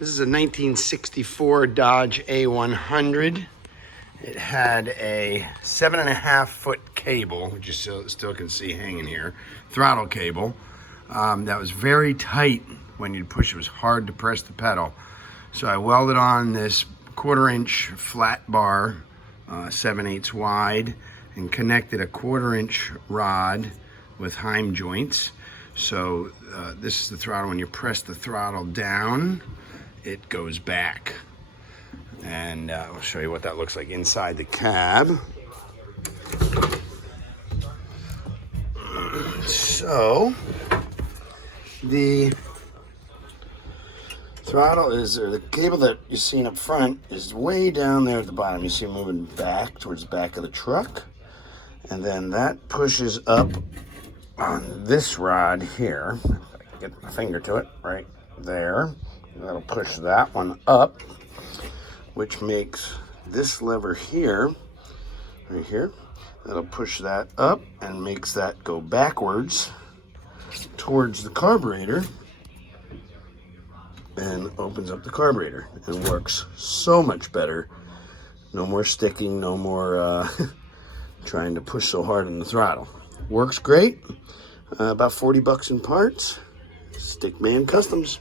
This is a 1964 Dodge A100. It had a 7.5-foot cable, which you still can see hanging here, throttle cable, that was very tight when you'd push. It was hard to press the pedal. So I welded on this 1/4-inch flat bar, 7/8 wide, and connected a 1/4-inch rod with heim joints. So this is the throttle. When you press the throttle down, it goes back. And I'll show you what that looks like inside the cab. So the throttle is, or the cable that you're seeing up front is way down there at the bottom. You see it moving back towards the back of the truck. And then that pushes up on this rod here. If I can get my finger to it, right there. That'll push that one up, which makes this lever here, right here, that'll push that up and makes that go backwards towards the carburetor and opens up the carburetor and works so much better. No more sticking, no more trying to push so hard on the throttle. Works great. About $40 in parts. Stickman Customs.